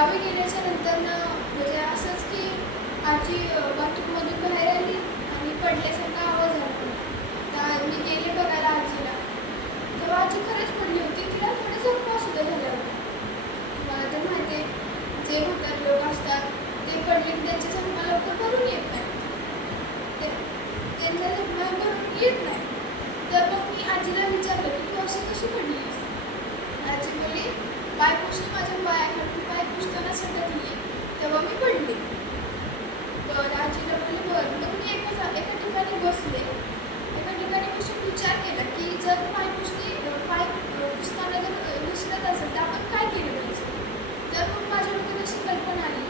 गावी गेल्याच्या नंतर म्हणजे असंच की आजी बाथरूममधून बाहेर आली आणि पडल्यासारखा आवाज आला. मी गेले बघायला आजीला, तेव्हा आजी खरंच पडली होती. तिला थोडं जखमा सुद्धा झाल्या होत्या. मला तर माहिती आहे, जे म्हातारे लोक असतात ते पडले की त्यांच्या जखमा लवकर भरून येत नाही, त्यांच्या जखमा भरून येत नाही. तर मग मी आजीला विचारलं की तू अशी कशी पडलीस. आजी बोलली, पाय पुसली, माझ्या पायाखाली पाय पुसताना सटकली, तेव्हा मी पडली. तर आजीला बोलले बरं. मग मी एका ठिकाणी बसले. एका ठिकाणी बसून विचार केला की जर पाय पुसताना जर घसरत असेल तर आपण काय केलं पाहिजे. तर मग माझ्या डोक्यात अशी कल्पना आली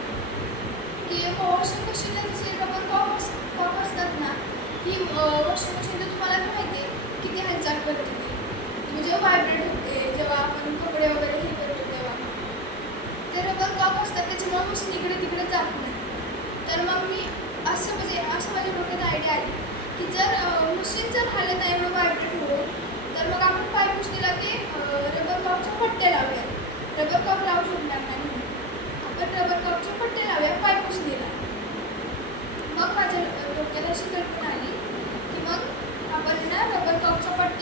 की वॉशिंग मशीनला जसे रबर कॉक असतात ना, ही वॉशिंग मशीन तर तुम्हाला माहिती आहे किती हालचाल करते ती, म्हणजे व्हायब्रेट होते जेव्हा आपण कपडे वगैरे हे करतो तेव्हा. ते रबर कॉक असतात त्याच्यामुळे मशीन इकडे तिकडे जात नाही. तर मग मी असं माझ्या डोक्यात आयडिया आली की जर मशीन जर हालत नाही एवढं व्हायब्रेट होऊन, तर मग आपण पाय पुसणीला ते रबर कॉकच्या पट्ट्या लावूया. रबर कॉक लावू शकणार नाही म्हणून आपण रबर कॉकचे पट्टे लावूया पाय पुसणीला. मग माझ्या डोक्यात अशी कल्पना आली की मग आपण ना रबर कॉकचा पट्टा